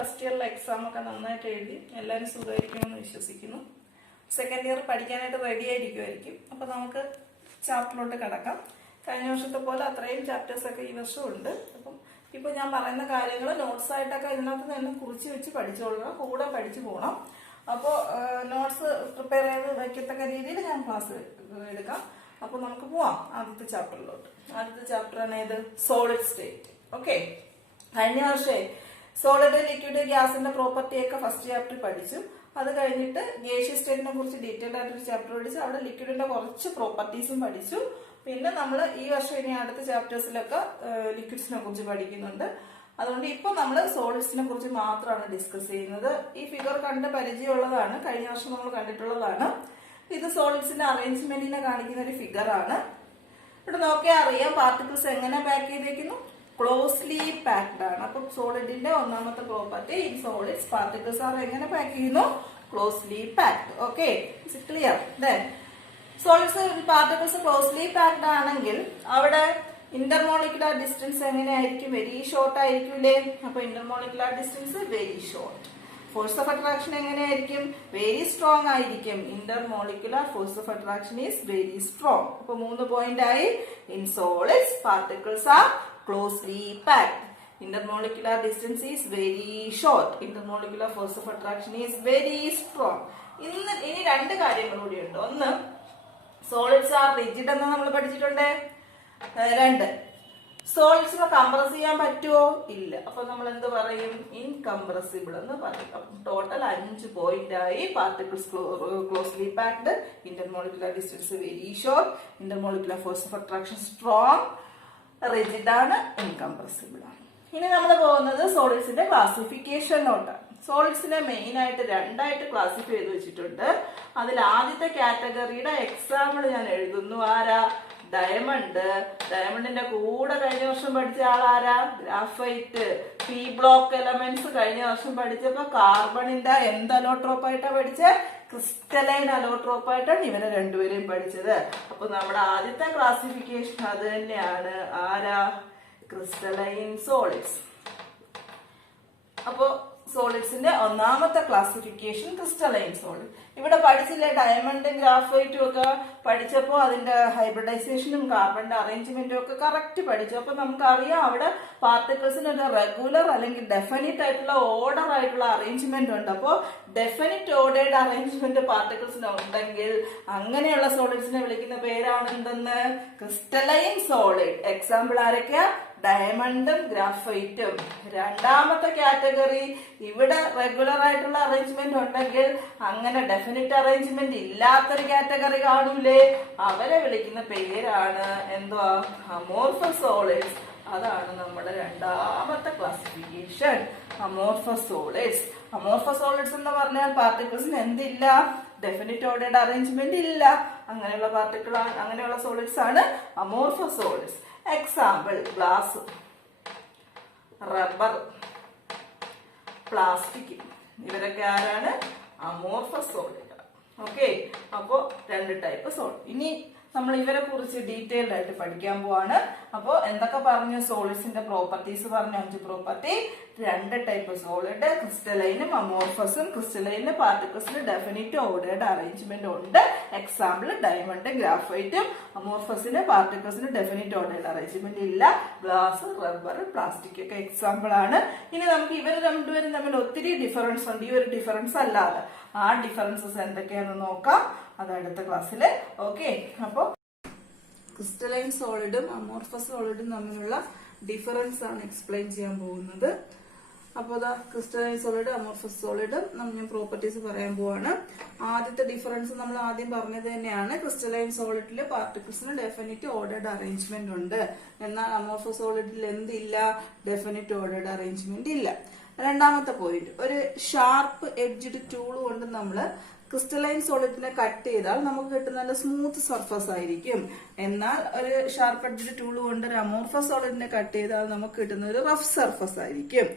First ഇയറിലെ exam ഒക്കെ നന്നായിട്ട് എഴുതി എല്ലാവരും സുഖമായിരിക്കുമെന്ന് വിശ്വസിക്കുന്നു. സെക്കൻഡ് ഇയർ പഠിക്കാനായിട്ട് റെഡി ആയിരിക്കുമായിരിക്കും. അപ്പോൾ നമുക്ക് ചാപ്റ്ററിലോട്ട് കിടക്കാം. കഴിഞ്ഞ വർഷത്തെ പോലെ അത്രയും ചാപ്റ്റേഴ്സൊക്കെ ഈ വർഷം ഉണ്ട്. അപ്പം ഇപ്പോൾ ഞാൻ പറയുന്ന കാര്യങ്ങൾ നോട്ട്സ് ആയിട്ടൊക്കെ ഇതിനകത്ത് തന്നെ കുറിച്ച് വെച്ച് പഠിച്ചോളണം, കൂടെ പഠിച്ചു പോകണം. അപ്പോൾ നോട്ട്സ് പ്രിപ്പയർ ചെയ്ത് വയ്ക്കത്തക്ക രീതിയിൽ ഞാൻ ക്ലാസ് എടുക്കാം. അപ്പോൾ നമുക്ക് പോവാം ആദ്യത്തെ ചാപ്റ്ററിലോട്ട്. ആദ്യത്തെ ചാപ്റ്ററാണ് ഏത്? Solid state. ഓക്കെ, കഴിഞ്ഞ വർഷമേ സോളിഡ് ലിക്വിഡ് ഗ്യാസിന്റെ പ്രോപ്പർട്ടി ഒക്കെ ഫസ്റ്റ് ചാപ്റ്റർ പഠിച്ചു. അത് കഴിഞ്ഞിട്ട് ഗേഷ്യസ് സ്റ്റേറ്റിനെ കുറിച്ച് ഡീറ്റെയിൽ ആയിട്ടൊരു ചാപ്റ്റർ പഠിച്ചു. അവിടെ ലിക്വിഡിന്റെ കുറച്ച് പ്രോപ്പർട്ടീസും പഠിച്ചു. പിന്നെ നമ്മൾ ഈ വർഷം ഇനി അടുത്ത ചാപ്റ്റേഴ്സിലൊക്കെ ലിക്വിഡ്സിനെ കുറിച്ച് പഠിക്കുന്നുണ്ട്. അതുകൊണ്ട് ഇപ്പൊ നമ്മൾ സോളിഡ്സിനെ കുറിച്ച് മാത്രമാണ് ഡിസ്കസ് ചെയ്യുന്നത്. ഈ ഫിഗർ കണ്ട് പരിചയമുള്ളതാണ്, കഴിഞ്ഞ വർഷം നമ്മൾ കണ്ടിട്ടുള്ളതാണ്. ഇത് സോളിഡ്സിന്റെ അറേഞ്ച്മെന്റിനെ കാണിക്കുന്ന ഒരു ഫിഗർ ആണ്. ഇവിടെ നോക്കിയാൽ അറിയാം പാർട്ടിക്കിൾസ് എങ്ങനെ പാക്ക് ചെയ്തേക്കുന്നു. ക്ലോസ്ലി പാക്ഡ് ആണ്. അപ്പൊ സോളിഡിന്റെ ഒന്നാമത്തെ property in solids particles are എങ്ങനെ പാക്ക് ചെയ്യുന്നു? Closely packed. Okay, clear? Then solids particles closely packed ആണെങ്കിൽ അവിടെ ഇന്റർമോളിക്കുലർ ഡിസ്റ്റൻസ് എങ്ങനെയായിരിക്കും? വെരി ഷോർട്ട് ആയിരിക്കൂലേ? അപ്പൊ intermolecular distance very short. Force of attraction എങ്ങനെയായിരിക്കും? വെരി സ്ട്രോങ് ആയിരിക്കും. Intermolecular force of attraction is very strong. അപ്പൊ 3 പോയിന്റ് ആയി. In solids particles are closely packed. Intermolecular distance is very short. Intermolecular force of attraction is very strong. ഇനി രണ്ട് കാര്യങ്ങൾ കൂടിയുണ്ട്. ഒന്ന്, solids R rigid എന്ന് നമ്മൾ പഠിച്ചിട്ടുണ്ട്. രണ്ട്, സോളിഡ്സിനെ കംപ്രസ് ചെയ്യാൻ പറ്റുമോ? ഇല്ല. അപ്പൊ നമ്മൾ എന്ത് പറയും? ഇൻകംപ്രസിബിൾ എന്ന് പറയും. ടോട്ടൽ 5 പോയിന്റ് ആയി. Particles closely packed, intermolecular distance very short, intermolecular force of attraction strong, rigid ആണ്, ഇൻകംപ്രസിബിൾ ആണ്. ഇനി നമ്മൾ പോകുന്നത് സോളിഡ്സിന്റെ ക്ലാസിഫിക്കേഷനിലോട്ടാണ്. സോളിഡ്സിനെ മെയിൻ ആയിട്ട് രണ്ടായിട്ട് ക്ലാസിഫൈ ചെയ്ത് വെച്ചിട്ടുണ്ട്. അതിൽ ആദ്യത്തെ കാറ്റഗറിയുടെ എക്സാമ്പിൾ ഞാൻ എഴുതുന്നു. ആരാ? ഡയമണ്ട്. ഡയമണ്ടിന്റെ കൂടെ കഴിഞ്ഞ വർഷം പഠിച്ച ആളാരാ? ഗ്രാഫൈറ്റ്. പി ബ്ലോക്ക് എലമെന്റ്സ് കഴിഞ്ഞ വർഷം പഠിച്ചപ്പോ കാർബണിന്റെ എന്ത് അലോട്രോപ്പായിട്ടാ പഠിച്ചത്? ക്രിസ്റ്റലൈൻ അലോട്രോപ്പായിട്ടാണ് ഇവരെ രണ്ടുപേരെയും പഠിച്ചത്. അപ്പൊ നമ്മുടെ ആദ്യത്തെ ക്ലാസിഫിക്കേഷൻ അത് തന്നെയാണ്. ആരാ? Crystalline solids. അപ്പോ സോളിഡ്സിന്റെ ഒന്നാമത്തെ ക്ലാസിഫിക്കേഷൻ ക്രിസ്റ്റലൈൻ സോളിഡ്. ഇവിടെ പഠിച്ചില്ലേ? ഡയമണ്ടും ഗ്രാഫൈറ്റും ഒക്കെ പഠിച്ചപ്പോൾ അതിന്റെ ഹൈബ്രിഡൈസേഷനും കാർബണിന്റെ അറേഞ്ച്മെന്റും ഒക്കെ കറക്റ്റ് പഠിച്ചു. അപ്പൊ നമുക്കറിയാം അവിടെ പാർട്ടിക്കിൾസിന് ഒരു റെഗുലർ അല്ലെങ്കിൽ ഡെഫിനിറ്റ് ആയിട്ടുള്ള ഓർഡർ ആയിട്ടുള്ള അറേഞ്ച്മെന്റ് ഉണ്ട്. അപ്പോൾ ഡെഫിനിറ്റ് ഓർഡേർഡ് അറേഞ്ച്മെന്റ് പാർട്ടിക്കിൾസിന് ഉണ്ടെങ്കിൽ അങ്ങനെയുള്ള സോളിഡ്സിനെ വിളിക്കുന്ന പേരാണ് എന്തെന്ന്? Crystalline solid. എക്സാമ്പിൾ ആരൊക്കെയാ? ഡയമണ്ടും ഗ്രാഫൈറ്റും. രണ്ടാമത്തെ കാറ്റഗറി, ഇവിടെ റെഗുലർ ആയിട്ടുള്ള അറേഞ്ച്മെന്റ് ഉണ്ടെങ്കിൽ അങ്ങനെ ഡെഫിനിറ്റ് അറേഞ്ച്മെന്റ് ഇല്ലാത്തൊരു കാറ്റഗറി കാണൂലേ? അവരെ വിളിക്കുന്ന പേരാണ് എന്തുവാ? Amorphous solids. അതാണ് നമ്മുടെ രണ്ടാമത്തെ classification, amorphous solids. Amorphous solids എന്ന് പറഞ്ഞാൽ പാർട്ടിക്കിൾസിന് എന്തില്ല? ഡെഫിനിറ്റ് ഓർഡേർഡ് അറേഞ്ച്മെന്റ് ഇല്ല. അങ്ങനെയുള്ള സോളിഡ്സ് ആണ് amorphous solids. Example glass, rubber, plastic. ഇവരൊക്കെ ആരാണ്? Amorphous solid. ഓക്കെ, അപ്പോ 2 ടൈപ്പ് സോളിഡ്. ഇനി നമ്മൾ ഇവരെ കുറിച്ച് ഡീറ്റെയിൽഡ് ആയിട്ട് പഠിക്കാൻ പോവാണ്. അപ്പോൾ എന്തൊക്കെ പറഞ്ഞു? സോളിഡ്സിന്റെ പ്രോപ്പർട്ടീസ് പറഞ്ഞു, 5 പ്രോപ്പർട്ടി. 2 ടൈപ്പ് സോളിഡ്, ക്രിസ്റ്റലൈനും അമോർഫസും. ക്രിസ്റ്റലൈന് പാർട്ടിക്കിൾസിന് ഡെഫിനിറ്റ് ഓർഡേർഡ് അറേഞ്ച്മെന്റ് ഉണ്ട്. എക്സാമ്പിൾ ഡയമണ്ട്, ഗ്രാഫൈറ്റും. അമോർഫസിന് പാർട്ടിക്കിൾസിന് ഡെഫിനിറ്റ് ഓർഡേർഡ് അറേഞ്ച്മെന്റ് ഇല്ല. ഗ്ലാസ്, റബ്ബർ, പ്ലാസ്റ്റിക് ഒക്കെ എക്സാമ്പിൾ ആണ്. ഇനി നമുക്ക് ഇവർ രണ്ടുപേരും തമ്മിൽ ഒത്തിരി ഡിഫറൻസ് ഉണ്ട്. ഈ ഒരു ഡിഫറൻസ് അല്ലാതെ ആ ഡിഫറൻസസ് എന്തൊക്കെയാണെന്ന് നോക്കാം. അത് അടുത്ത ക്ലാസ്സിൽ. ഓക്കെ, അപ്പോ ക്രിസ്റ്റലൈൻ സോളിഡും അമോർഫസ് സോളിഡും തമ്മിലുള്ള ഡിഫറൻസ് ആണ് എക്സ്പ്ലെയിൻ ചെയ്യാൻ പോകുന്നത്. അപ്പോൾ അതാ ക്രിസ്റ്റലൈൻ സോളിഡ്, അമോർഫസ് സോളിഡും ഞാൻ പ്രോപ്പർട്ടീസ് പറയാൻ പോവാണ്. ആദ്യത്തെ ഡിഫറൻസ് നമ്മൾ ആദ്യം പറഞ്ഞത് തന്നെയാണ്. ക്രിസ്റ്റലൈൻ സോളിഡിൽ പാർട്ടിക്കിൾസിന് ഡെഫിനിറ്റ് ഓർഡേർഡ് അറേഞ്ച്മെന്റ് ഉണ്ട്. എന്നാൽ അമോർഫസ് സോളിഡിൽ എന്തില്ല? ഡെഫിനിറ്റ് ഓർഡേർഡ് അറേഞ്ച്മെന്റ് ഇല്ല. രണ്ടാമത്തെ പോയിന്റ്, ഒരു ഷാർപ്പ് എഡ്ജ്ഡ് ടൂൾ കൊണ്ട് നമ്മൾ ക്രിസ്റ്റലൈൻ സോളിഡിനെ കട്ട് ചെയ്താൽ നമുക്ക് കിട്ടുന്ന നല്ല സ്മൂത്ത് സർഫസ് ആയിരിക്കും. എന്നാൽ ഒരു ഷാർപ്പ് എഡ്ജ്ഡ് ടൂൾ കൊണ്ട് ഒരു അമോർഫസ് സോളിഡിനെ കട്ട് ചെയ്താൽ നമുക്ക് കിട്ടുന്ന ഒരു റഫ് സർഫസ് ആയിരിക്കും.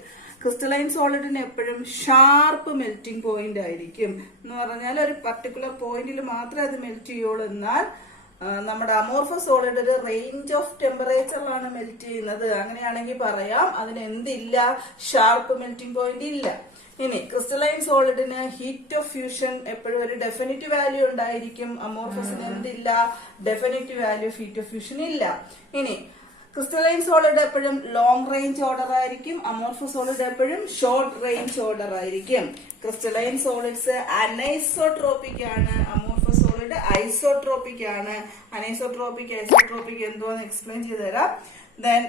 ക്രിസ്റ്റലൈൻ സോളിഡിന് എപ്പോഴും ഷാർപ്പ് മെൽറ്റിംഗ് പോയിന്റ് ആയിരിക്കും. എന്ന് പറഞ്ഞാൽ ഒരു പർട്ടിക്കുലർ പോയിന്റിൽ മാത്രമേ അത് മെൽറ്റ് ചെയ്യുള്ളൂ. എന്നാൽ നമ്മുടെ അമോർഫസ് സോളിഡ് ഒരു റേഞ്ച് ഓഫ് ടെമ്പറേച്ചറിലാണ് മെൽറ്റ് ചെയ്യുന്നത്. അങ്ങനെയാണെങ്കിൽ പറയാം അതിന് എന്തില്ല, ഷാർപ്പ് മെൽറ്റിംഗ് പോയിന്റ് ഇല്ല. ഇനി ക്രിസ്റ്റലൈൻ സോളിഡിന് ഹീറ്റ് ഓഫ് ഫ്യൂഷൻ എപ്പോഴും ഒരു ഡെഫിനിറ്റ് വാല്യൂ ഉണ്ടായിരിക്കും. അമോർഫസിന് എന്തില്ല, definite value of heat of fusion ഇല്ല. ഇനി ക്രിസ്റ്റലൈൻ സോളിഡ് എപ്പോഴും ലോങ് റേഞ്ച് ഓർഡർ ആയിരിക്കും, അമോർഫസ് സോളിഡ് എപ്പോഴും ഷോർട്ട് റേഞ്ച് ഓർഡർ ആയിരിക്കും. ക്രിസ്റ്റലൈൻ സോളിഡ്സ് അനൈസോട്രോപിക് ആണ്, അമോർഫസ് സോളിഡ് ഐസോട്രോപിക് ആണ്. അനൈസോട്രോപിക് ഐസോട്രോപിക് എന്തോന്ന് എക്സ്പ്ലെയിൻ ചെയ്ത് തരാം. ദെൻ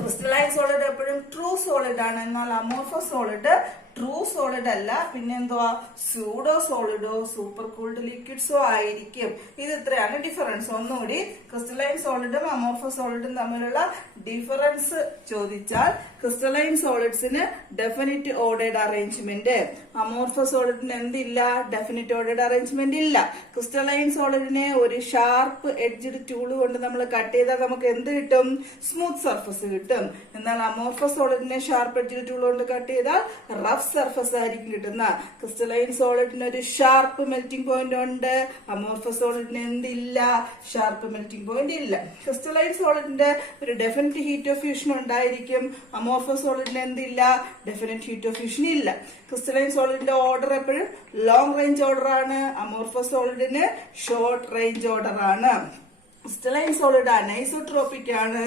ക്രിസ്റ്റലൈൻ സോളിഡ് എപ്പോഴും ട്രൂ സോളിഡ് ആണ്, എന്നാൽ അമോർഫസ് സോളിഡ് ട്രൂ സോളിഡ് അല്ല, പിന്നെ എന്തുവാ, സ്യൂഡോ സോളിഡോ സൂപ്പർ കൂൾഡ് ലിക്വിഡ്സോ ആയിരിക്കും. ഇത് ഇത്രയാണ് ഡിഫറൻസ്. ഒന്നുകൂടി ക്രിസ്റ്റലൈൻ സോളിഡും അമോർഫസ് സോളിഡും തമ്മിലുള്ള ഡിഫറൻസ് ചോദിച്ചാൽ ക്രിസ്റ്റലൈൻ സോളിഡ്സിന് ഡെഫിനിറ്റ് ഓർഡേഡ് അറേഞ്ച്മെന്റ്, അമോർഫസ് സോളിഡിന് എന്തില്ല, ഡെഫിനിറ്റ് ഓർഡേഡ് അറേഞ്ച്മെന്റ് ഇല്ല. ക്രിസ്റ്റലൈൻ സോളിഡിനെ ഒരു ഷാർപ്പ് എഡ്ജ്ഡ് ടൂൾ കൊണ്ട് നമ്മൾ കട്ട് ചെയ്താൽ നമുക്ക് എന്ത് കിട്ടും, സ്മൂത്ത് സർഫസ് കിട്ടും. എന്നാൽ അമോർഫസ് സോളിഡിനെ ഷാർപ്പ് എഡ്ജ്ഡ് ടൂൾ കൊണ്ട് കട്ട് ചെയ്താൽ റഫ് സർഫസ് ആയിരിക്കും കിട്ടുന്ന. ക്രിസ്റ്റലൈൻ സോളിഡിന് ഒരു ഷാർപ്പ് മെൽറ്റിംഗ് പോയിന്റ് ഉണ്ട്, അമോർഫസ് സോളിഡിന് എന്തില്ല, ഷാർപ്പ് മെൽറ്റിംഗ് പോയിന്റ് ഇല്ല. ക്രിസ്റ്റലൈൻ സോളിഡിന്റെ ഒരു ഡെഫിനിറ്റ് ഹീറ്റ് ഓഫ് ഫ്യൂഷൻ ഉണ്ടായിരിക്കും, അമോർഫസ് സോളിഡിന് എന്തില്ല, ഡെഫിനിറ്റ് ഹീറ്റ് ഓഫ് ഫ്യൂഷൻ ഇല്ല. ക്രിസ്റ്റലൈൻ സോളിഡിന്റെ ഓർഡർ എപ്പോഴും ലോങ് റേഞ്ച് ഓർഡർ ആണ്, അമോർഫസ് സോളിഡിന് ഷോർട്ട് റേഞ്ച് ഓർഡർ ആണ്. ക്രിസ്റ്റലൈൻ സോളിഡ് അനൈസോട്രോപിക് ആണ്,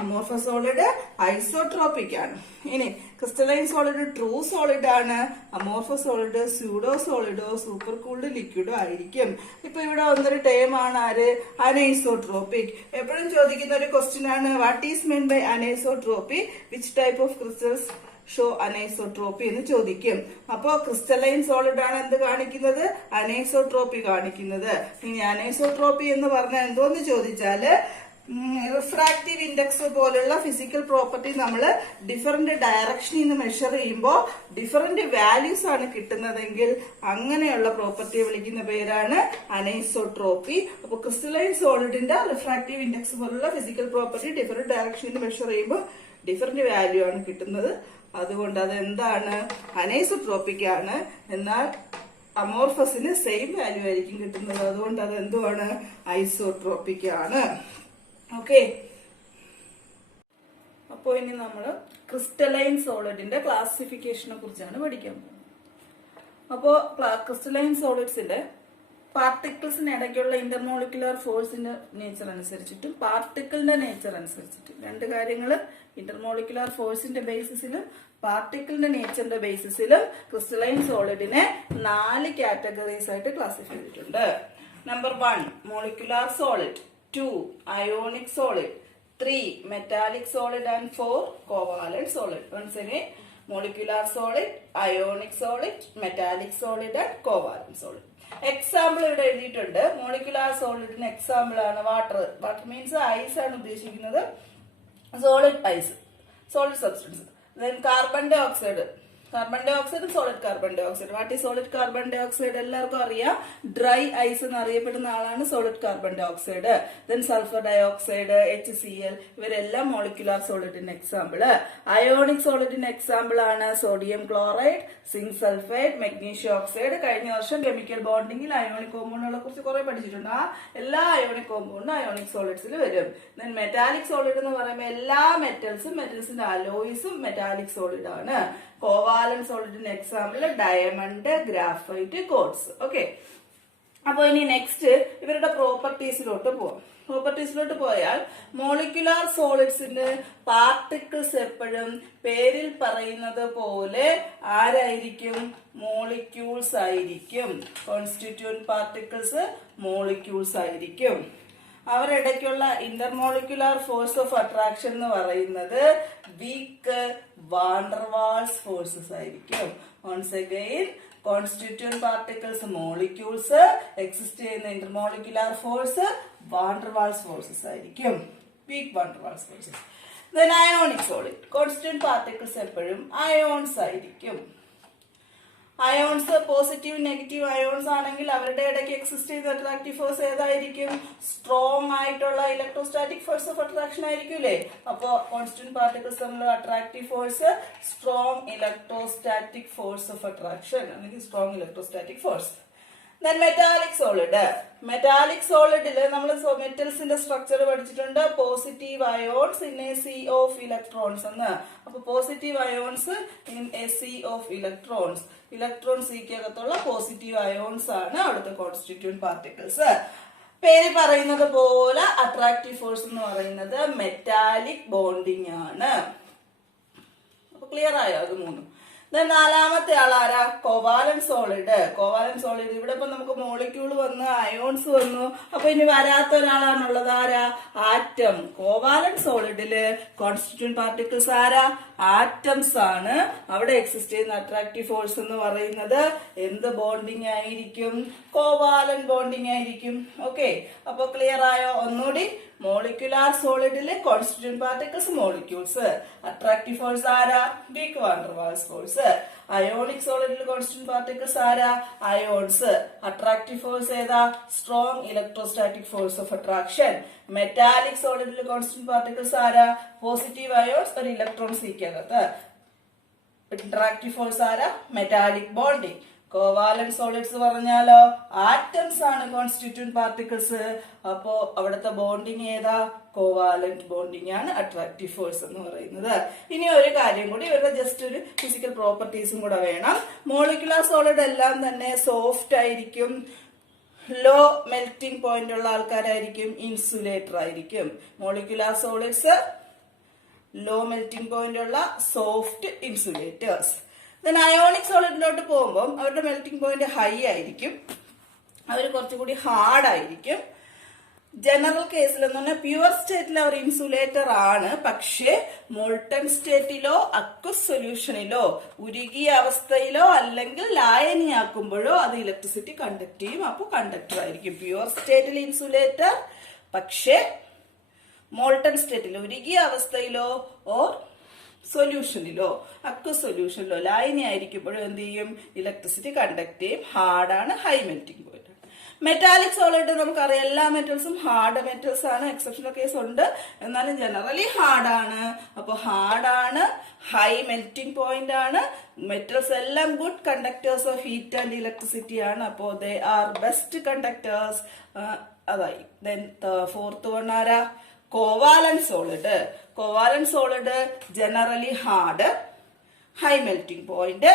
അമോർഫസ് സോളിഡ് ഐസോട്രോപിക് ആണ്. ഇനി ക്രിസ്റ്റലൈൻ സോളിഡ് ട്രൂ സോളിഡ് ആണ്, അമോർഫസ് സോളിഡ് സ്യൂഡോ സോളിഡോ സൂപ്പർ കൂൾഡ് ലിക്വിഡോ ആയിരിക്കും. ഇപ്പൊ ഇവിടെ വന്നൊരു ടേം ആണ് ആര്, അനൈസോട്രോപിക്. എപ്പോഴും ചോദിക്കുന്ന ഒരു ക്വസ്റ്റ്യൻ ആണ്, what is mean by anisotropy, which type of crystals show anisotropy എന്ന് ചോദിക്കും. അപ്പോ ക്രിസ്റ്റലൈൻ സോളിഡ് ആണ് എന്ത് കാണിക്കുന്നത്, അനൈസോട്രോപ്പി കാണിക്കുന്നത്. ഇനി അനൈസോട്രോപ്പി എന്ന് പറഞ്ഞാൽ എന്തോന്ന് ചോദിച്ചാല് റിഫ്രാക്റ്റീവ് ഇൻഡെക്സ് പോലുള്ള ഫിസിക്കൽ പ്രോപ്പർട്ടി നമ്മൾ ഡിഫറെന്റ് ഡയറക്ഷനിൽ നിന്ന് മെഷർ ചെയ്യുമ്പോൾ ഡിഫറെന്റ് വാല്യൂസ് ആണ് കിട്ടുന്നതെങ്കിൽ അങ്ങനെയുള്ള പ്രോപ്പർട്ടിയെ വിളിക്കുന്ന പേരാണ് അനൈസോട്രോപ്പി. അപ്പൊ ക്രിസ്റ്റലൈൻ സോളിഡിന്റെ റിഫ്രാക്റ്റീവ് ഇൻഡെക്സ് പോലുള്ള ഫിസിക്കൽ പ്രോപ്പർട്ടി ഡിഫറെന്റ് ഡയറക്ഷനിൽ നിന്ന് മെഷർ ചെയ്യുമ്പോൾ ഡിഫറെന്റ് വാല്യൂ ആണ് കിട്ടുന്നത്. അതുകൊണ്ട് അത് എന്താണ്, അനൈസോട്രോപിക് ആണ്. എന്നാൽ അമോർഫസിന് സെയിം വാല്യൂ ആയിരിക്കും കിട്ടുന്നത്. അതുകൊണ്ട് അത് എന്തുവാണ്, ഐസോട്രോപിക് ആണ്. ഓക്കെ, അപ്പോൾ ഇനി നമ്മൾ ക്രിസ്റ്റലൈൻ സോളിഡിന്റെ ക്ലാസിഫിക്കേഷനെ കുറിച്ചാണ് പഠിക്കാൻ പോകുന്നത്. അപ്പോൾ ക്രിസ്റ്റലൈൻ സോളിഡ്സിന്റെ പാർട്ടിക്കിൾസിന് ഇടയ്ക്കുള്ള ഇന്റർമോളിക്കുലർ ഫോഴ്സിന്റെ നേച്ചർ അനുസരിച്ചിട്ടും പാർട്ടിക്കിളിന്റെ നേച്ചർ അനുസരിച്ചിട്ടും രണ്ട് കാര്യങ്ങൾ, ഇന്റർമോളിക്കുലർ ഫോഴ്സിന്റെ ബേസിസിലും പാർട്ടിക്കിളിന്റെ നേച്ചറിന്റെ ബേസിസിലും ക്രിസ്റ്റലൈൻ സോളിഡിനെ 4 കാറ്റഗറീസ് ആയിട്ട് ക്ലാസിഫൈ ചെയ്തിട്ടുണ്ട്. Number 1 molecular solid, 2 ionic solid, 3 metallic solid and 4 covalent solid. Once again, molecular solid, ionic solid, metallic solid and covalent solid. Example ഇവിടെ എഴുതിയിട്ടുണ്ട്. മോളിക്കുലാർ സോളിഡിന് എക്സാമ്പിൾ ആണ് വാട്ടർ. വാട്ടർ മീൻസ് ഐസ് ആണ് ഉദ്ദേശിക്കുന്നത്, solid ice, solid substance. Then carbon dioxide, carbon dioxide, solid carbon dioxide. What is solid carbon dioxide എല്ലാവർക്കും അറിയാം, dry ice എന്നറിയപ്പെടുന്ന ആളാണ് solid carbon dioxide. Then sulphur dioxide, HCl, ഇവരെല്ലാം molecular സോളിഡിന് example. Ionic സോളിഡിന് example ആണ് sodium chloride, zinc sulphide, magnesium oxide. കഴിഞ്ഞ വർഷം കെമിക്കൽ ബോണ്ടിങ്ങിൽ അയോണിക് കോമ്പൗണ്ടുകളെ കുറിച്ച് കുറെ പഠിച്ചിട്ടുണ്ട്. ആ എല്ലാ അയോണിക് കോമ്പൗണ്ടും അയോണിക് സോളിഡ്സിൽ വരും. ദെൻ മെറ്റാലിക് സോളിഡ് എന്ന് പറയുമ്പോൾ എല്ലാ മെറ്റൽസും മെറ്റൽസിന്റെ അലോയ്സും മെറ്റാലിക് സോളിഡ് ആണ്. കോവാലന്റ് സോളിഡിന് example diamond, graphite, quartz. Okay, അപ്പൊ ഇനി നെക്സ്റ്റ് ഇവരുടെ പ്രോപ്പർട്ടീസിലോട്ട് പോവാം. പ്രോപ്പർട്ടീസിലോട്ട് പോയാൽ മോളിക്കുലാർ സോളിഡ്സിന്റെ പാർട്ടിക്കിൾസ് എപ്പോഴും പേരിൽ പറയുന്നത് പോലെ ആരായിരിക്കും, മോളിക്യൂൾസ് ആയിരിക്കും. കോൺസ്റ്റിറ്റ്യൂന്റ് പാർട്ടിക്കിൾസ് മോളിക്യൂൾസ് ആയിരിക്കും. അവരിടയ്ക്കുള്ള ഇന്റർമോളിക്കുലാർ ഫോഴ്സ് ഓഫ് അട്രാക്ഷൻ എന്ന് പറയുന്നത് വീക്ക് വാണ്ടർവാൾസ് ഫോഴ്സസ് ആയിരിക്കും. Once again, constituent particles molecules, exist ചെയ്യുന്ന ഇന്റർമോളിക്കുലാർ ഫോഴ്സ് വാണ്ടർവാൾസ് ഫോഴ്സസ് ആയിരിക്കും, weak van der Waals forces. Then ionic solid, constituent particles എപ്പോഴും അയോൺസ് ആയിരിക്കും. അയോൺസ് പോസിറ്റീവ് നെഗറ്റീവ് അയോൺസ് ആണെങ്കിൽ അവരുടെ ഇടയ്ക്ക് എക്സിസ്റ്റ് ചെയ്യുന്ന അട്രാക്റ്റീവ് ഫോഴ്സ് ഏതായിരിക്കും, സ്ട്രോങ് ആയിട്ടുള്ള ഇലക്ട്രോസ്റ്റാറ്റിക് ഫോഴ്സ് ഓഫ് അട്രാക്ഷൻ ആയിരിക്കും. അപ്പോ കോൺസ്റ്റിറ്റ്യൂന്റ് പാർട്ടിക്കിൾസ് തമ്മിലുള്ള attractive force strong electrostatic force of attraction അല്ലെങ്കിൽ strong electrostatic force. Then metallic solid. Metallic സോളിഡില് നമ്മൾ മെറ്റൽസിന്റെ സ്ട്രക്ചർ പഠിച്ചിട്ടുണ്ട്. Positive ions in a sea of electrons എന്ന്. അപ്പൊ positive ions in a sea of electrons. Electron സിക്കകത്തുള്ള positive ions ആണ് അവിടുത്തെ കോൺസ്റ്റിറ്റ്യൂന്റ് പാർട്ടിക്കിൾസ്. പേര് പറയുന്നത് പോലെ അട്രാക്റ്റീവ് ഫോഴ്സ് എന്ന് പറയുന്നത് മെറ്റാലിക് ബോണ്ടിങ് ആണ്. അപ്പൊ ക്ലിയർ ആയോ അത് മൂന്നും? നാലാമത്തെ ആളാരാ? Covalent solid. കോവാലന്റ് സോളിഡ് ഇവിടെ ഇപ്പൊ നമുക്ക് മോളിക്യൂൾ വന്ന് അയോൺസ് വന്നു. അപ്പൊ ഇനി വരാത്ത ഒരാളാണുള്ളത് ആരാ? ആറ്റം. കോവാലന്റ് സോളിഡില് കോൺസ്റ്റിറ്റ്യൂന്റ് പാർട്ടിക്കിൾസ് ആരാ? ആറ്റംസ് ആണ്. അവിടെ എക്സിസ്റ്റ് ചെയ്യുന്ന അട്രാക്റ്റീവ് ഫോഴ്സ് എന്ന് പറയുന്നത് എന്ത് ബോണ്ടിങ് ആയിരിക്കും? കോവാലന്റ് ബോണ്ടിങ് ആയിരിക്കും. ഓക്കെ, അപ്പൊ ക്ലിയർ ആയോ? ഒന്നുകൂടി, മോളിക്യുലാർ സോളിഡിലെ constituent particles molecules. Attractive force ആരാ? Weak van der Waals force. Ionic സോളിഡിൽ കോൺസ്റ്റിറ്റ്യൂന്റ് പാർട്ടിക്കിൾസ് ആരാ? അയോൺസ്. അട്രാക്റ്റീവ് ഫോഴ്സ് ഏതാ? Strong electrostatic force of attraction. Metallic സോളിഡിൽ കോൺസ്റ്റിറ്റ്യൂന്റ് പാർട്ടിക്കിൾസ് ആരാ? പോസിറ്റീവ് അയോൺസ്, ഒരു ഇലക്ട്രോൺ സീക്കകത്ത്. ഇന്ററാക്റ്റീവ് ഫോഴ്സ് ആരാ? Metallic bonding. കോവാലന്റ് സോളിഡ്സ് പറഞ്ഞാലോ ആറ്റംസ് ആണ് കോൺസ്റ്റിറ്റ്യൂന്റ് പാർട്ടിക്കിൾസ്. അപ്പോ അവിടുത്തെ ബോണ്ടിങ് ഏതാ? കോവാലന്റ് ബോണ്ടിങ് ആണ് അട്രാക്റ്റീവ് ഫോഴ്സ് എന്ന് പറയുന്നത്. ഇനി ഒരു കാര്യം കൂടി, ഇവരുടെ ജസ്റ്റ് ഒരു ഫിസിക്കൽ പ്രോപ്പർട്ടീസും കൂടെ വേണം. മോളിക്കുലാർ സോളിഡ് എല്ലാം തന്നെ സോഫ്റ്റ് ആയിരിക്കും, ലോ മെൽറ്റിംഗ് പോയിന്റ് ഉള്ള ആൾക്കാരായിരിക്കും, ഇൻസുലേറ്റർ ആയിരിക്കും. Molecular solids low melting point ഉള്ള സോഫ്റ്റ് ഇൻസുലേറ്റേഴ്സ്. ദെൻ അയോണിക് സോളിഡിലോട്ട് പോകുമ്പോൾ അവരുടെ മെൽറ്റിംഗ് പോയിന്റ് ഹൈ ആയിരിക്കും, അവർ കുറച്ചുകൂടി ഹാർഡ് ആയിരിക്കും. ജനറൽ കേസിൽ എന്ന് പറഞ്ഞാൽ പ്യുവർ സ്റ്റേറ്റിൽ അവർ ഇൻസുലേറ്റർ ആണ്. പക്ഷേ മോൾട്ടൺ സ്റ്റേറ്റിലോ അക്വസ് സൊല്യൂഷനിലോ ഉരുകിയ അവസ്ഥയിലോ അല്ലെങ്കിൽ ലായനിയാക്കുമ്പോഴോ അത് ഇലക്ട്രിസിറ്റി കണ്ടക്ട് ചെയ്യും. അപ്പോൾ കണ്ടക്ടർ ആയിരിക്കും. പ്യുവർ സ്റ്റേറ്റിൽ ഇൻസുലേറ്റർ, പക്ഷേ മോൾട്ടൺ സ്റ്റേറ്റിൽ ഉരുകിയ അവസ്ഥയിലോ ഓർ സൊല്യൂഷനിലോ അക്വസ് സൊല്യൂഷനിലോ ലായനി ആയിരിക്കുമ്പോഴും എന്ത് ചെയ്യും? ഇലക്ട്രിസിറ്റി കണ്ടക്ട് ചെയ്യും. ഹാർഡാണ്, high melting point. Metallic solid നമുക്കറിയാം, എല്ലാ മെറ്റൽസും ഹാർഡ് മെറ്റൽസ് ആണ്. എക്സെപ്ഷണൽ കേസ് ഉണ്ട്, എന്നാലും ജനറലി ഹാർഡാണ്. അപ്പൊ ഹാർഡാണ്, ഹൈ മെൽറ്റിംഗ് പോയിന്റ് ആണ്. മെറ്റൽസ് എല്ലാം good conductors of heat and electricity ആണ്. അപ്പോ ദേ ആർ ബെസ്റ്റ് കണ്ടക്ടേഴ്സ്. അതായി. ദെൻ ഫോർത്ത് വൺ ആരാ? Covalent solid. Covalent solid generally hard, high melting point,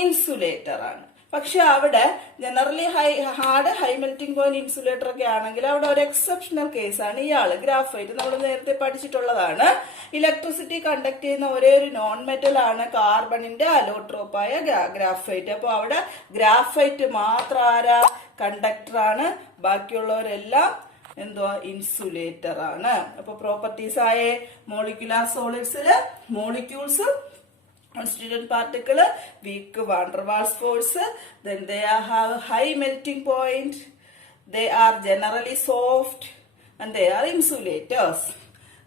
insulator ആണ്. പക്ഷെ അവിടെ generally hard, high melting point, insulator ഒക്കെ ആണെങ്കിൽ അവിടെ ഒരു എക്സെപ്ഷണൽ കേസാണ് ഇയാള്. ഗ്രാഫൈറ്റ് നമ്മൾ നേരത്തെ പഠിച്ചിട്ടുള്ളതാണ്. ഇലക്ട്രിസിറ്റി കണ്ടക്ട് ചെയ്യുന്ന ഒരേ ഒരു നോൺ മെറ്റൽ ആണ് കാർബണിന്റെ അലോട്രോപ്പായ ഗ്രാഫൈറ്റ്. അപ്പൊ അവിടെ ഗ്രാഫൈറ്റ് മാത്രം ആരാ? കണ്ടക്ടർ ആണ്. ബാക്കിയുള്ളവരെല്ലാം എന്തുവാ? ഇൻസുലേറ്റർ ആണ്. അപ്പൊ പ്രോപ്പർട്ടീസ് ആയേ മോളിക്കുലാർ സോളിഡ്സില് molecules, constituent particle, weak van der Waals force, then they have high melting point, they are generally soft and they are insulators.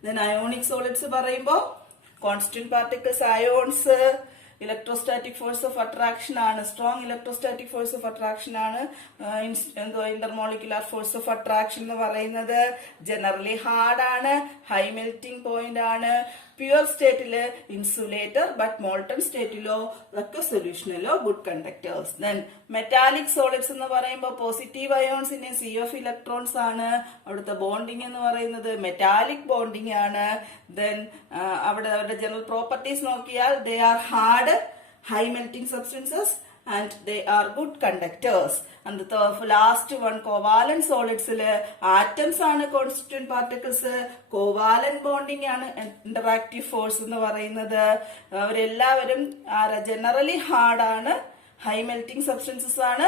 Then ionic solids പറയുമ്പോ constituent particles ions, electrostatic force of attraction ആണ്, strong electrostatic force of attraction ആണ്. എന്തോ intermolecular force of attraction എന്ന് പറയുന്നത് generally hard ആണ്, high melting point ആണ്. Pure സ്റ്റേറ്റില് insulator, but molten സ്റ്റേറ്റിലോ ഒക്കെ സൊല്യൂഷനിലോ good conductors. Then metallic solids എന്ന് പറയുമ്പോൾ പോസിറ്റീവ് അയോൺസിന്റെ സി ഓഫ് ഇലക്ട്രോൺസ് ആണ്. അവിടുത്തെ ബോണ്ടിങ് എന്ന് പറയുന്നത് മെറ്റാലിക് ബോണ്ടിങ് ആണ്. ദെൻ അവിടെ അവരുടെ ജനറൽ പ്രോപ്പർട്ടീസ് നോക്കിയാൽ they are hard, high melting substances and they are good conductors. And the last one, covalent solids, atoms are constituent particles, covalent bonding and interactive force എന്ന് പറയുന്നത് അവരെല്ലാവരും generally hard ആണ്, high melting substances ആണ്,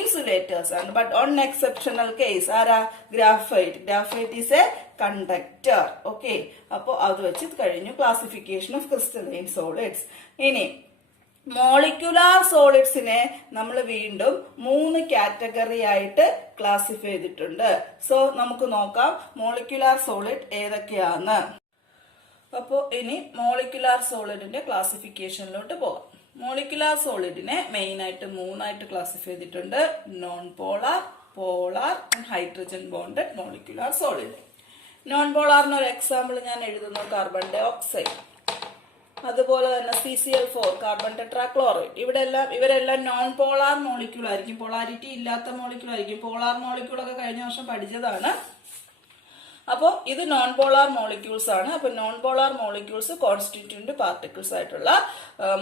insulators ആണ്. But on exceptional case ആരാ? graphite. Graphite is a conductor. Okay, അപ്പോൾ അത് വെച്ച് കഴിഞ്ഞു classification of crystalline solids. ഇനി മോളിക്കുലാർ സോളിഡ്സിനെ നമ്മൾ വീണ്ടും 3 കാറ്റഗറി ആയിട്ട് ക്ലാസിഫൈ ചെയ്തിട്ടുണ്ട്. സോ നമുക്ക് നോക്കാം മോളിക്കുലാർ സോളിഡ് ഏതൊക്കെയാന്ന്. അപ്പോൾ ഇനി മോളിക്കുലാർ സോളിഡിന്റെ ക്ലാസിഫിക്കേഷനിലോട്ട് പോകാം. മോളിക്കുലാർ സോളിഡിനെ മെയിൻ ആയിട്ട് 3 ആയിട്ട് ക്ലാസിഫൈ ചെയ്തിട്ടുണ്ട്. Non polar, polar and hydrogen bonded molecular solid. Non പോളാറിന് ഒരു എക്സാമ്പിൾ ഞാൻ എഴുതുന്നു, കാർബൺ ഡൈ ഓക്സൈഡ്. അതുപോലെ തന്നെ CCl4 കാർബൺ ടെട്രാക്ലോറൈഡ്. ഇവരെല്ലാം നോൺ പോളാർ മോളിക്യൂൾ ആയിരിക്കും, പോളാരിറ്റി ഇല്ലാത്ത മോളിക്യൂൾ ആയിരിക്കും. പോളാർ മോളിക്യൂൾ ഒക്കെ കഴിഞ്ഞ വർഷം പഠിച്ചതാണ്. അപ്പോൾ ഇത് നോൺ പോളാർ മോളിക്യൂൾസ് ആണ്. അപ്പൊ non polar molecules constituent particles ആയിട്ടുള്ള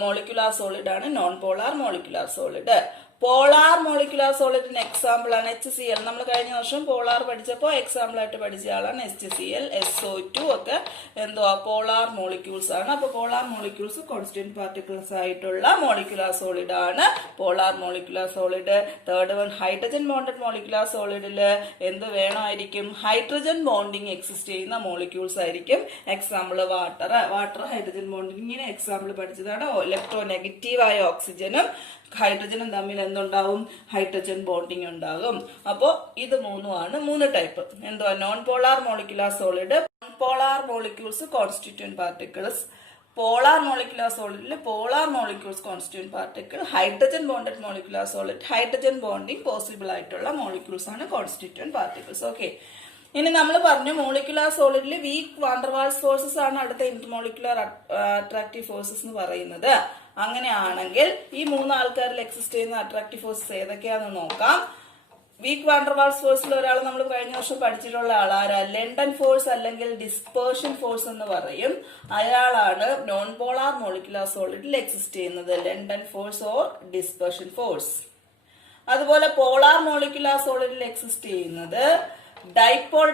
മോളിക്കുലാർ സോളിഡ് ആണ് non polar molecular solid. Polar molecular സോളിഡിന് എക്സാമ്പിൾ ആണ് HCl. നമ്മൾ കഴിഞ്ഞ വർഷം പോളാർ പഠിച്ചപ്പോൾ എക്സാമ്പിൾ ആയിട്ട് പഠിച്ച ആളാണ് HCl, SO2 ഒക്കെ എന്തുവാ പോളാർ മോളിക്യൂൾസ് ആണ്. അപ്പൊ പോളാർ മോളിക്യൂൾസ് കോൺസ്റ്റന്റ് പാർട്ടിക്കിൾസ് ആയിട്ടുള്ള മോളിക്കുലാർ സോളിഡ് ആണ് polar molecular solid. Third one hydrogen bonded molecular സോളിഡില് എന്ത് വേണമായിരിക്കും? ഹൈഡ്രജൻ ബോണ്ടിങ് എക്സിസ്റ്റ് ചെയ്യുന്ന മോളിക്യൂൾസ് ആയിരിക്കും. എക്സാമ്പിൾ വാട്ടർ ഹൈഡ്രജൻ ബോണ്ടിങ്ങിന് എക്സാമ്പിൾ പഠിച്ചതാണ്. ഇലക്ട്രോ നെഗറ്റീവായ ഓക്സിജനും ഹൈഡ്രജനും തമ്മിൽ എന്തുണ്ടാവും? ഹൈഡ്രജൻ ബോണ്ടിങ് ഉണ്ടാകും. അപ്പോൾ ഇത് മൂന്നുമാണ് 3 ടൈപ്പ്. എന്തുവാ? Non polar molecular solid, non polar molecules constituent particles, polar molecular സോളിഡിൽ polar molecules constituent particle, hydrogen bonded molecular solid, hydrogen bonding possible ആയിട്ടുള്ള മോളിക്യൂൾസ് ആണ് കോൺസ്റ്റിറ്റ്യൂന്റ് പാർട്ടിക്കിൾസ്. ഓക്കെ, ഇനി നമ്മൾ പറഞ്ഞു മോളിക്കുലാർ സോളിഡിൽ വീക്ക് വാണ്ടർവാൾസ് ഫോഴ്സസ് ആണ് അടുത്ത ഇന്റർമോളിക്കുലാർ അട്രാക്റ്റീവ് ഫോഴ്സസ് എന്ന് പറയുന്നത്. അങ്ങനെയാണെങ്കിൽ ഈ 3 ആൾക്കാരിൽ എക്സിസ്റ്റ് ചെയ്യുന്ന അട്രാക്റ്റീവ് ഫോഴ്സസ് ഏതൊക്കെയാണെന്ന് നോക്കാം. വീക്ക് വാണ്ടർവാൾസ് ഫോഴ്സിൽ ഒരാൾ നമ്മൾ കഴിഞ്ഞ വർഷം പഠിച്ചിട്ടുള്ള ആളാരാ? ലണ്ടൻ ഫോഴ്സ് അല്ലെങ്കിൽ ഡിസ്പേർഷൻ ഫോഴ്സ് എന്ന് പറയും. അയാളാണ് നോൺ പോളാർ മോളിക്കുലാർ സോളിഡിൽ എക്സിസ്റ്റ് ചെയ്യുന്നത്, London force or dispersion force. അതുപോലെ പോളാർ മോളിക്കുലാർ സോളിഡിൽ എക്സിസ്റ്റ് ചെയ്യുന്നത് ഡൈപോൾ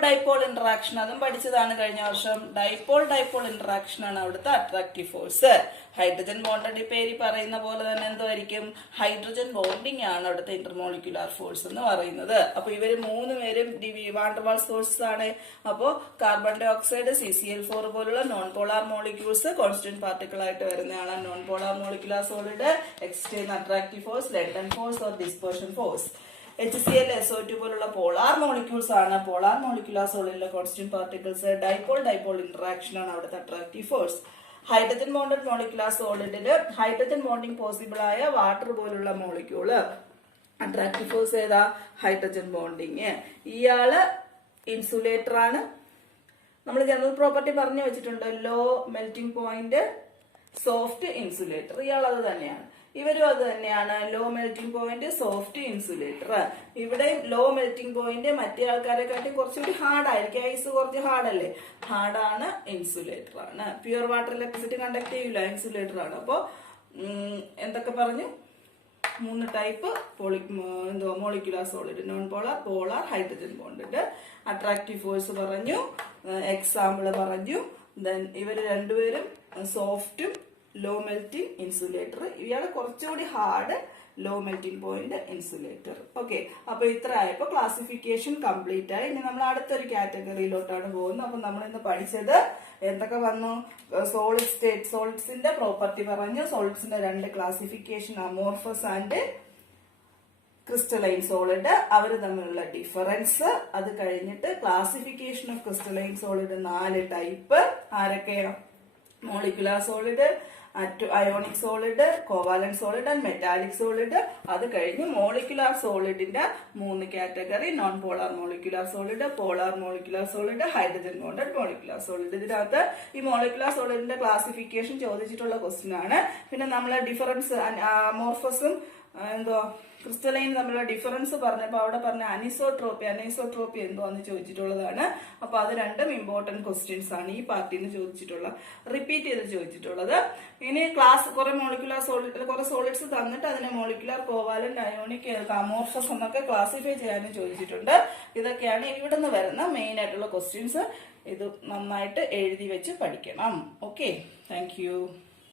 ഇന്ററാക്ഷൻ, അതും പഠിച്ചതാണ് കഴിഞ്ഞ വർഷം. ഡൈപോൾ ഇന്ററാക്ഷൻ ആണ് അവിടുത്തെ അട്രാക്റ്റീവ് ഫോഴ്സ്. ഹൈഡ്രജൻ ബോണ്ടഡ് പേര് പറയുന്ന പോലെ തന്നെ എന്തായിരിക്കും? ഹൈഡ്രജൻ ബോണ്ടിങ് ആണ് അവിടുത്തെ ഇന്റർമോളിക്കുലാർ ഫോഴ്സ് എന്ന് പറയുന്നത്. അപ്പൊ ഇവര് 3 പേരും വാണ്ടർവാൾസ് ഫോഴ്സസ് ആണ്. അപ്പോ കാർബൺ ഡൈ ഓക്സൈഡ്, CCl4 പോലുള്ള non polar molecules constant particle ആയിട്ട് വരുന്നതാണ് non polar molecular solid. Exist ചെയ്യുന്ന attractive force London force or dispersion force. HCl, SO2 പോലുള്ള പോളാർ മോളിക്യൂൾസ് ആണ് പോളാർ മോളിക്കുലാർ സോളിഡിലെ കോൺസ്റ്റന്റ് പാർട്ടിക്കിൾസ്. ഡൈപോൾ ഇന്ററാക്ഷൻ ആണ് അവിടുത്തെ attractive force. Hydrogen bonded molecular സോളിഡില് hydrogen bonding possible ആയ വാട്ടർ പോലുള്ള molecule attractive force ഏതാ? Hydrogen bonding. ഇയാള് ഇൻസുലേറ്റർ ആണ്. നമ്മൾ ജനറൽ പ്രോപ്പർട്ടി പറഞ്ഞു വെച്ചിട്ടുണ്ട്, low melting point, soft insulator. ഇയാൾ അത് തന്നെയാണ്. ഇവരും അത് തന്നെയാണ്, low melting point, soft insulator. ഇവിടെ ലോ മെൽറ്റിംഗ് പോയിന്റ് മറ്റേ ആൾക്കാരെ കാട്ടി കുറച്ചുകൂടി ഹാർഡ് ആയിരിക്കും. ഐസ് കുറച്ച് ഹാർഡല്ലേ, ഹാർഡാണ്, ഇൻസുലേറ്റർ ആണ്. പ്യുവർ വാട്ടർ ഇലക്ട്രിസിറ്റി കണ്ടക്ട് ചെയ്യൂല, ഇൻസുലേറ്റർ ആണ്. അപ്പോ എന്തൊക്കെ പറഞ്ഞു? 3 type molecular solid, non polar, polar, hydrogen bonded. Attractive force പറഞ്ഞു, എക്സാമ്പിൾ പറഞ്ഞു. ദെൻ ഇവര് രണ്ടുപേരും സോഫ്റ്റും ലോ മെൽറ്റിംഗ് ഇൻസുലേറ്റർ. ഇയാള് കുറച്ചുകൂടി hard, low melting point insulator. Okay, അപ്പൊ ഇത്ര ആയപ്പോ ക്ലാസിഫിക്കേഷൻ കംപ്ലീറ്റ് ആയി. ഇനി നമ്മൾ അടുത്തൊരു കാറ്റഗറിയിലോട്ടാണ് പോകുന്നത്. അപ്പൊ നമ്മൾ ഇന്ന് പഠിച്ചത് എന്തൊക്കെ വന്നു? സോളിഡ് സ്റ്റേറ്റ്, സോളിഡ്സിന്റെ പ്രോപ്പർട്ടി പറഞ്ഞു. സോളിഡ്സിന്റെ 2 classification, amorphous and crystalline solid, അവർ തമ്മിലുള്ള ഡിഫറൻസ്. അത് കഴിഞ്ഞിട്ട് classification of crystalline solid 4 type. ആരൊക്കെയാണ്? Molecular solid, ionic solid, covalent solid and metallic solid. അത് കഴിഞ്ഞ് മോളിക്കുലാർ സോളിഡിന്റെ 3 category, non polar molecular solid, polar molecular solid, hydrogen bonded molecular solid. ഇതിനകത്ത് ഈ മോളിക്കുലാർ സോളിഡിന്റെ ക്ലാസിഫിക്കേഷൻ ചോദിച്ചിട്ടുള്ള ക്വസ്റ്റ്യൻ ആണ്. പിന്നെ നമ്മളെ ഡിഫറൻസ്, അമോർഫസും ക്രിസ്റ്റലൈൻ തമ്മിലുള്ള ഡിഫറൻസ് പറഞ്ഞപ്പോൾ അവിടെ പറഞ്ഞ അനീസോട്രോപ്പി എന്തോന്ന് ചോദിച്ചിട്ടുള്ളതാണ്. അപ്പൊ അത് 2 ഇമ്പോർട്ടന്റ് ക്വസ്റ്റ്യൻസ് ആണ് ഈ പാർട്ടിയിൽ നിന്ന് ചോദിച്ചിട്ടുള്ള, റിപ്പീറ്റ് ചെയ്ത് ചോദിച്ചിട്ടുള്ളത്. ഇനി ക്ലാസ് കുറെ മോളിക്കുലാർ സോളിഡ്, കുറെ സോളിഡ്സ് തന്നിട്ട് അതിനെ മോളിക്കുലാർ, കോവാലന്റ്, അയോണിക്, അമോർഫസ് എന്നൊക്കെ ക്ലാസിഫൈ ചെയ്യാനും ചോദിച്ചിട്ടുണ്ട്. ഇതൊക്കെയാണ് ഇവിടെ നിന്ന് വരുന്ന മെയിൻ ആയിട്ടുള്ള ക്വസ്റ്റ്യൻസ്. ഇത് നന്നായിട്ട് എഴുതി വെച്ച് പഠിക്കണം. Okay, thank you.